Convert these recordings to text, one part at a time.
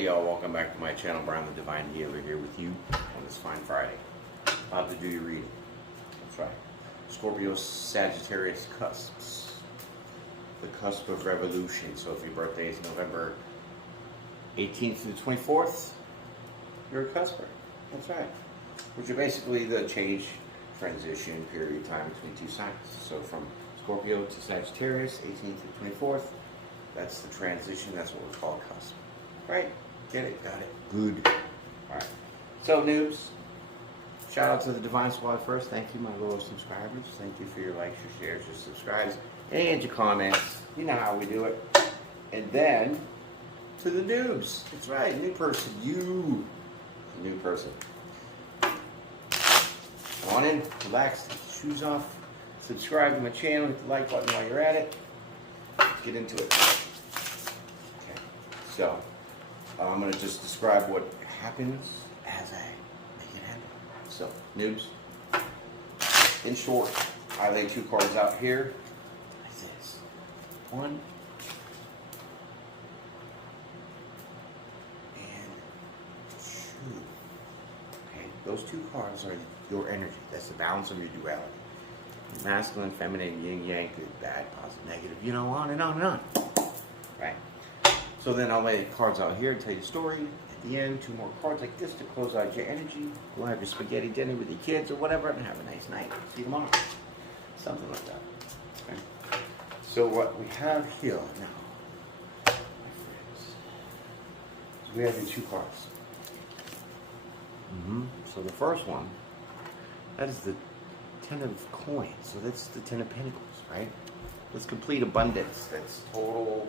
Hey y'all, welcome back to my channel. Brian the Divine Healer here with you on this fine Friday. About to do your reading. That's right. Scorpio-Sagittarius cusps. The cusp of revolution. So if your birthday is November 18th to the 24th, you're a cusper. That's right. Which are basically the change, transition period of time between two signs. So from Scorpio to Sagittarius, 18th to 24th, that's the transition. That's what we call a cusp. Right? Get it? Got it. Good. Alright. So, noobs, shout out to the Divine Squad first. Thank you, my loyal subscribers. Thank you for your likes, your shares, your subscribes, and your comments. You know how we do it. And then, to the noobs. That's right. New person. You. New person. Come on in. Relax. Take your shoes off. Subscribe to my channel. Hit the like button while you're at it. Let's get into it. Okay. So, I'm going to just describe what happens as I make it happen. So, noobs, in short, I lay two cards out here like this. One and two. Okay, those two cards are your energy. That's the balance of your duality. Masculine, feminine, yin, yang, good, bad, positive, negative, you know, on and on and on. Right? So then I'll lay cards out here and tell you a story. At the end, two more cards like this to close out your energy. Go have your spaghetti dinner with your kids or whatever and have a nice night. See you tomorrow. Something like that. Okay. So what we have here now, my friends, is we have these two cards. So the first one, that is the Ten of Coins. So that's the Ten of Pentacles, right? That's complete abundance. That's total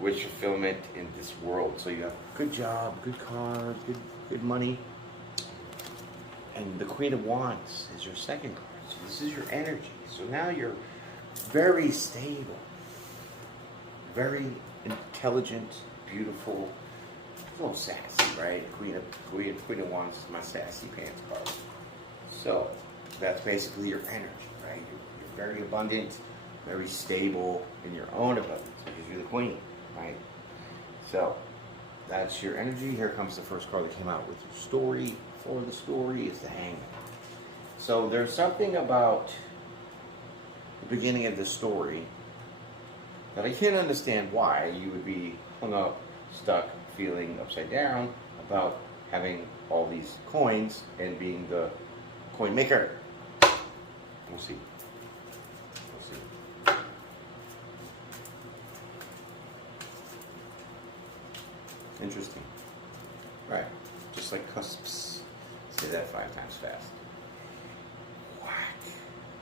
wish fulfillment in this world. So you have good job, good cars, good money. And the Queen of Wands is your second card. So this is your energy. So now you're very stable, very intelligent, beautiful, a little sassy, right? Queen of Wands is my sassy pants card. So that's basically your energy, right? You're very abundant, very stable in your own abundance because you're the queen. Right? So, that's your energy. Here comes the first card that came out with your story. For the story is the Hangman. So, there's something about the beginning of the story that I can't understand why you would be hung up, stuck, feeling upside down about having all these coins and being the coin maker. We'll see. We'll see. Interesting. Right. Just like cusps. Say that 5 times fast. Whack.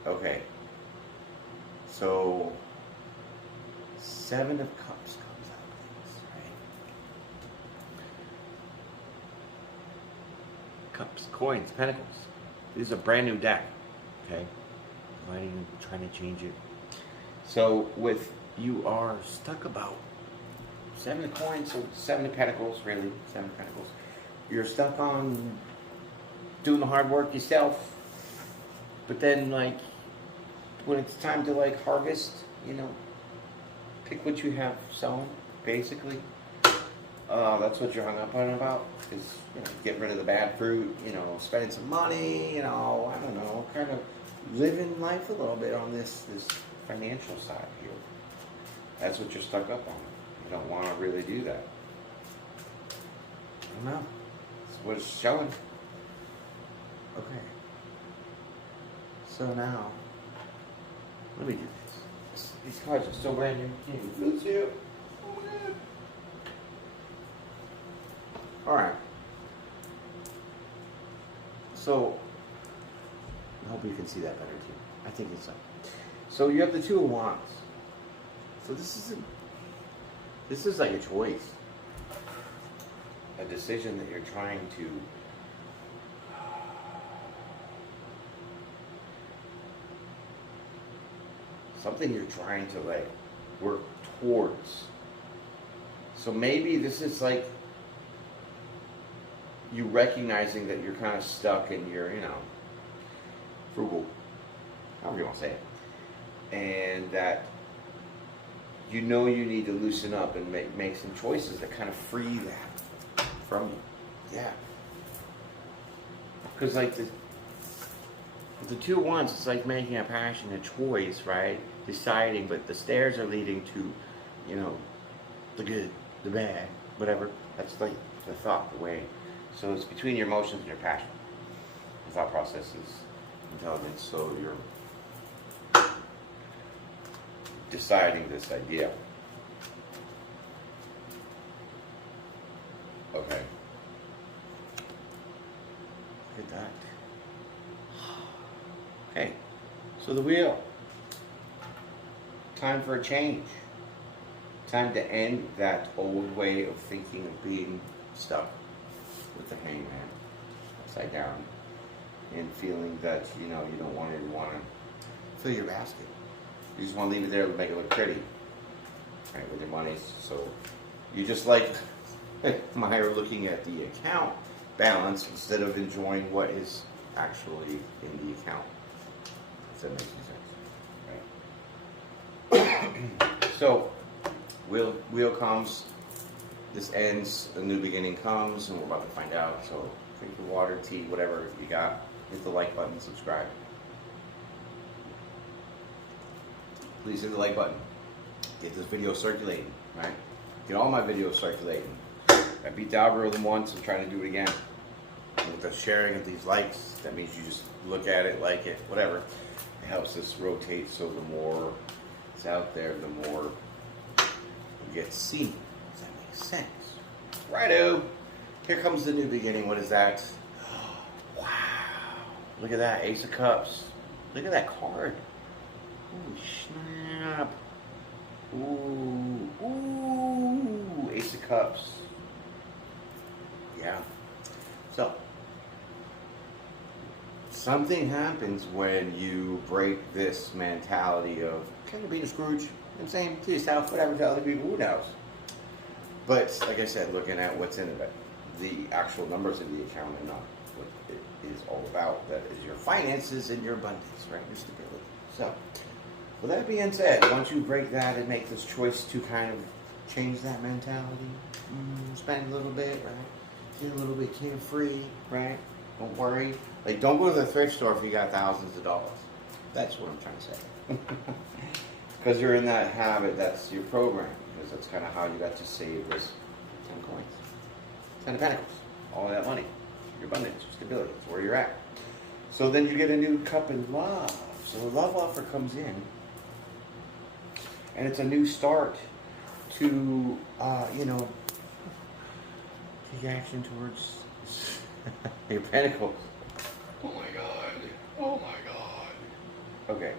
Okay. So, 7 of Cups comes out of this, right? Cups, coins, pentacles. This is a brand new deck. Okay? I'm not even trying to change it. So, you are stuck about 7 of coins, so 7 of pentacles, really, 7 of pentacles. You're stuck on doing the hard work yourself, but then, like, when it's time to, like, harvest, you know, pick what you have sown, basically. That's what you're hung up on about, is, you know, get rid of the bad fruit, you know, spending some money, you know, I don't know, kind of living life a little bit on this financial side here. That's what you're stuck up on. You don't want to really do that. I don't know. That's what it's showing. Okay. So now, let me do this. These cards are still brand new. Let's see it. Oh my God. Alright. So, I hope you can see that better too. I think it's like. So you have the Two of Wands. So this is like a choice, a decision that you're trying to something you're trying to like work towards. So maybe this is like you recognizing that you're kind of stuck and you're, you know, frugal, however you want to say it, and that you know you need to loosen up and make some choices that kind of free that. from you. Yeah. Because like the two of wands, it's like making a passionate choice, right? Deciding, but the stairs are leading to, you know, the good, the bad, whatever. That's like the thought, the way. So it's between your emotions and your passion. The thought process is intelligence, so you're deciding this idea. Okay. Look at that. Okay, so the wheel. Time for a change. Time to end that old way of thinking of being stuck with the hangman upside down and feeling that, you know, you don't want to fill your basket. You just want to leave it there to make it look pretty, right, with your money. So you just like Meyer looking at the account balance instead of enjoying what is actually in the account. If that makes any sense, right? So wheel comes, this ends, a new beginning comes, and we're about to find out. So drink your water, tea, whatever you got. Hit the like button, subscribe. Please hit the like button. Get this video circulating, right? Get all my videos circulating. I beat the algorithm once, I'm trying to do it again. And with the sharing of these likes, that means you just look at it, like it, whatever. It helps us rotate, so the more it's out there, the more it gets seen. Does that make sense? Righto. Here comes the new beginning. What is that? Wow. Look at that, Ace of Cups. Look at that card. Holy snap. Ooh, Ace of Cups. Yeah. So, something happens when you break this mentality of kind of being a Scrooge. You know what I'm saying? To yourself, whatever, to other people, who knows? But, like I said, looking at what's in it, the actual numbers in the account and not what it is all about. That is your finances and your abundance, right? Your stability. So, with that being said, once you break that and make this choice to kind of change that mentality, spend a little bit, right? Feel a little bit carefree, right? Don't worry. Like, don't go to the thrift store if you got thousands of dollars. That's what I'm trying to say. Because you're in that habit, that's your program. Because that's kind of how you got to save this 10 coins. 10 of Pentacles. All of that money. Your abundance, your stability. That's where you're at. So then you get a new cup in love. So the love offer comes in. And it's a new start to, you know, take action towards your pentacles. Oh my God. Oh my God. Okay.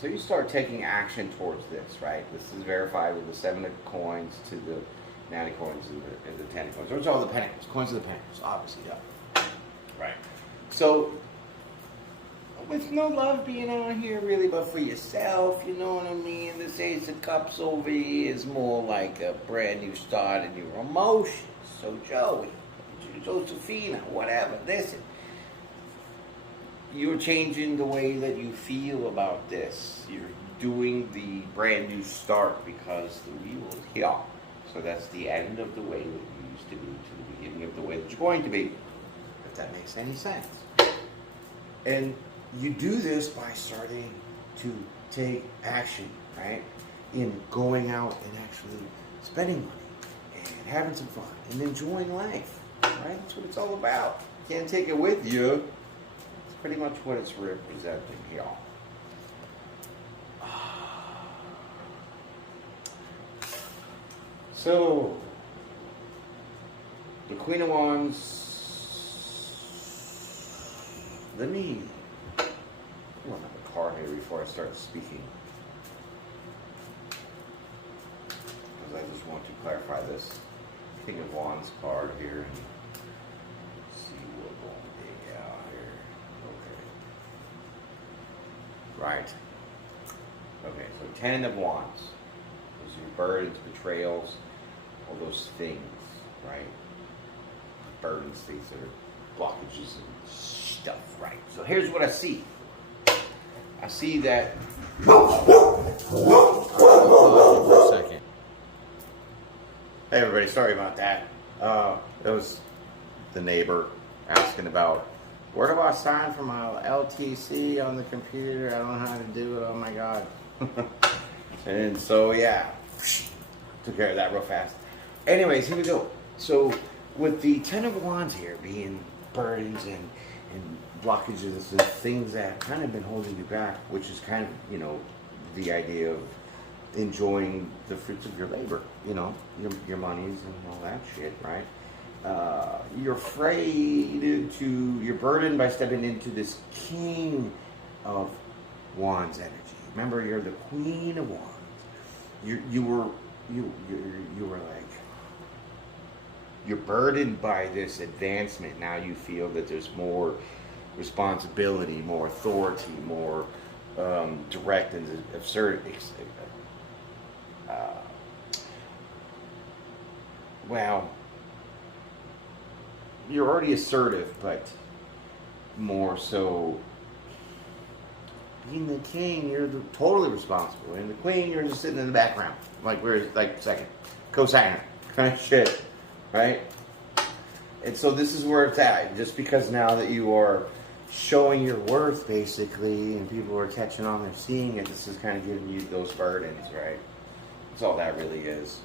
So you start taking action towards this, right? This is verified with the 7 of coins to the 9 of coins and the 10 of coins. Those are all the pentacles. Coins of the pentacles, obviously, yeah. Right. So, with no love being on here really but for yourself, you know what I mean? This Ace of Cups over here is more like a brand new start in your emotions. So Joey, Josephina, whatever, listen. You're changing the way that you feel about this. You're doing the brand new start because the wheel is here. So that's the end of the way that you used to be to the beginning of the way that you're going to be. If that makes any sense. And you do this by starting to take action, right? In going out and actually spending money and having some fun and enjoying life, right? That's what it's all about. You can't take it with you. It's pretty much what it's representing here. So, the Queen of Wands, let me run up a card here before I start speaking. Because I just want to clarify this King of Wands card here and see what we're going to dig out here. Okay. Right. Okay, so 10 of Wands. Those are your burdens, betrayals, all those things, right? Burdens, things that are blockages and stuff, right? So here's what I see. I see that. For a second. Hey everybody, sorry about that. It was the neighbor asking about, where do I sign for my LTC on the computer? I don't know how to do it. Oh my God. And so, yeah, took care of that real fast. Anyways, here we go. So with the Ten of Wands here being burdens and blockages and things that kind of been holding you back, which is kind of, you know, the idea of enjoying the fruits of your labor, you know, your monies and all that shit, right? You're afraid to, you're burdened by stepping into this King of Wands energy. Remember, you're the Queen of Wands. You were like, you're burdened by this advancement. Now you feel that there's more responsibility, more authority, more direct and absurd. Well, you're already assertive, but more so being the king, you're totally responsible, and the queen, you're just sitting in the background, like we're like second co-signer kind of shit, right? And so this is where it's at. Just because now that you are showing your worth, basically, and people are catching on, they're seeing it, this is kind of giving you those burdens, right? That's all that really is.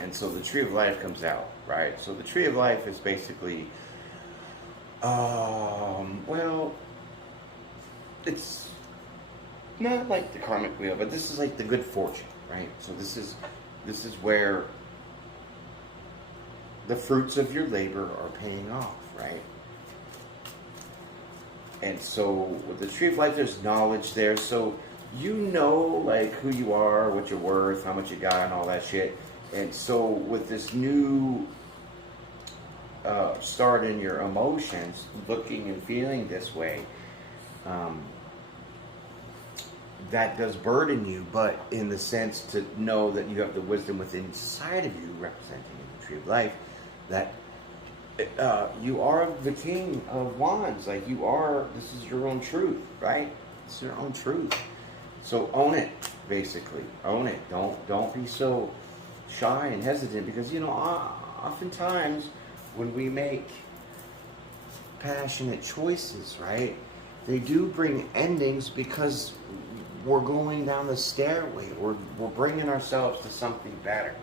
And so the Tree of Life comes out, right? So the Tree of Life is basically, well, it's not like the karmic wheel, but this is like the good fortune, right? So this is where the fruits of your labor are paying off, right? And so with the Tree of Life, there's knowledge there. So you know, like, who you are, what you're worth, how much you got, and all that shit. And so with this new start in your emotions, looking and feeling this way, that does burden you, but in the sense to know that you have the wisdom within inside of you, representing in the Tree of Life, that you are the King of Wands. Like, you are, this is your own truth, right? It's your own truth. So own it, basically. Own it. Don't be so shy and hesitant, because, you know, oftentimes when we make passionate choices, right, they do bring endings because we're going down the stairway. We're bringing ourselves to something better,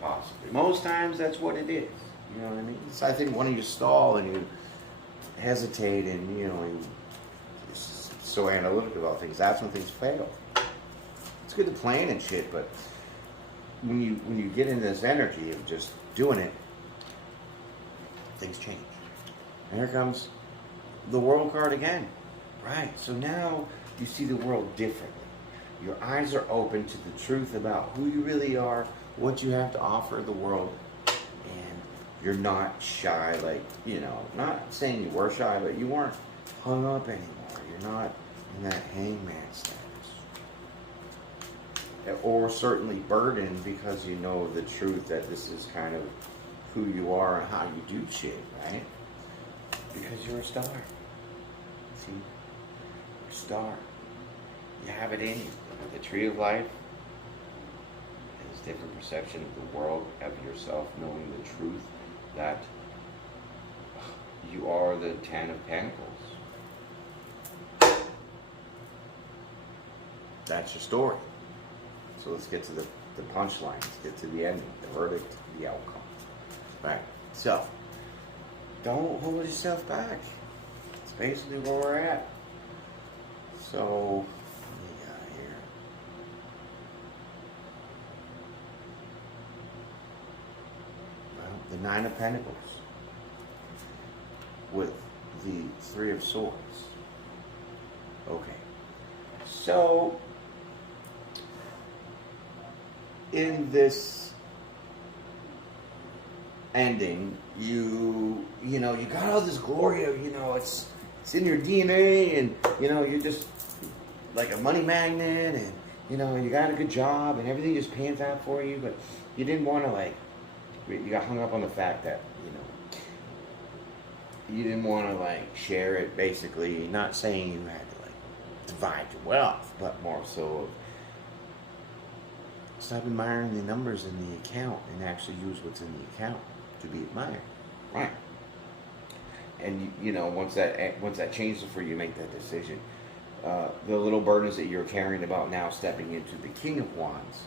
possibly. Most times that's what it is. You know what I mean? So I think when you stall and you hesitate and, you know, you're so analytical about things, that's when things fail. It's good to plan and shit, but when you get into this energy of just doing it, things change. And here comes the World card again. Right, so now you see the world differently. Your eyes are open to the truth about who you really are, what you have to offer the world, and you're not shy, like, you know, not saying you were shy, but you weren't hung up anymore. You're not in that hangman status. Or certainly burdened, because you know the truth that this is kind of who you are and how you do shit, right? Because you're a star. See? You're a star. You have it in you. The Tree of Life is a different perception of the world, of yourself, knowing the truth that you are the Ten of Pentacles. That's your story. So let's get to the punchline. Let's get to the ending, the verdict, the outcome. Right. So, don't hold yourself back. It's basically where we're at. So, what do we got here? Well, the Nine of Pentacles with the Three of Swords. Okay. So, in this ending, you know, you got all this glory of, you know, it's in your DNA, and, you know, you're just like a money magnet, and, you know, you got a good job, and everything just pans out for you, but you didn't want to, like, you got hung up on the fact that, you know, you didn't want to, like, share it, basically. Not saying you had to, like, divide your wealth, but more so stop admiring the numbers in the account and actually use what's in the account. to be admired, right? And you know, once that changes for you, make that decision. The little burdens that you're carrying about now, stepping into the King of Wands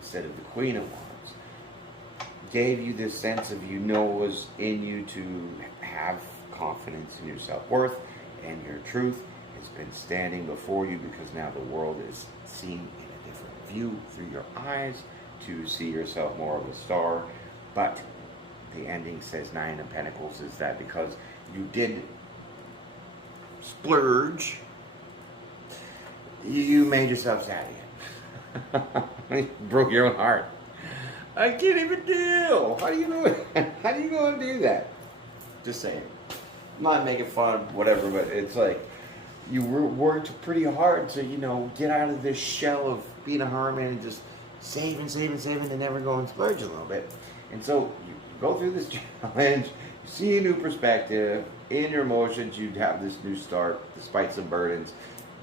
instead of the Queen of Wands, gave you this sense of was in you to have confidence in your self-worth, and your truth has been standing before you, because now the world is seen in a different view through your eyes, to see yourself more of a star. But the ending says 9 of Pentacles is that because you did splurge, you made yourself sad again. You broke your own heart. I can't even deal. How do you know? How do you go and do that? Just saying. I'm not making fun of whatever, but it's like you worked pretty hard to get out of this shell of being a hermit and just save and never go and splurge a little bit. And so you go through this challenge, you see a new perspective in your emotions. You have this new start despite some burdens,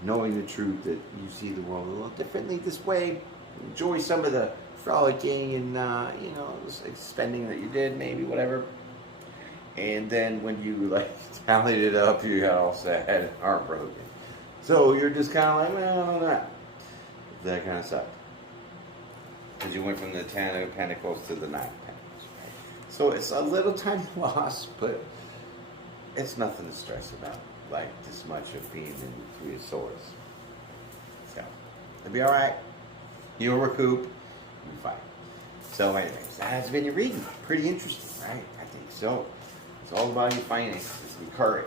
knowing the truth that you see the world a little differently this way. Enjoy some of the frolicking and spending that you did, maybe whatever. And then when you tallied it up, you got all sad and heartbroken. So you're just kind of like, well, that kind of sucked, because you went from the 10 of Pentacles to the 9 of Pentacles. Right? So it's a little tiny loss, but it's nothing to stress about. Like this much of being in the 3 of Swords. So it'll be all right. You'll recoup. You'll be fine. So anyways, that has been your reading. Pretty interesting, right? I think so. It's all about your finances, your courage,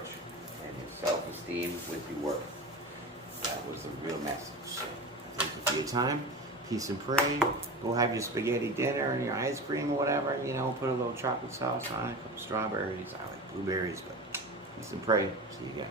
and your self-esteem with your worth. That was the real message. Thank you for your time. Peace and pray. Go have your spaghetti dinner and your ice cream or whatever. Put a little chocolate sauce on it, a couple strawberries. I like blueberries, but peace and pray. See you again.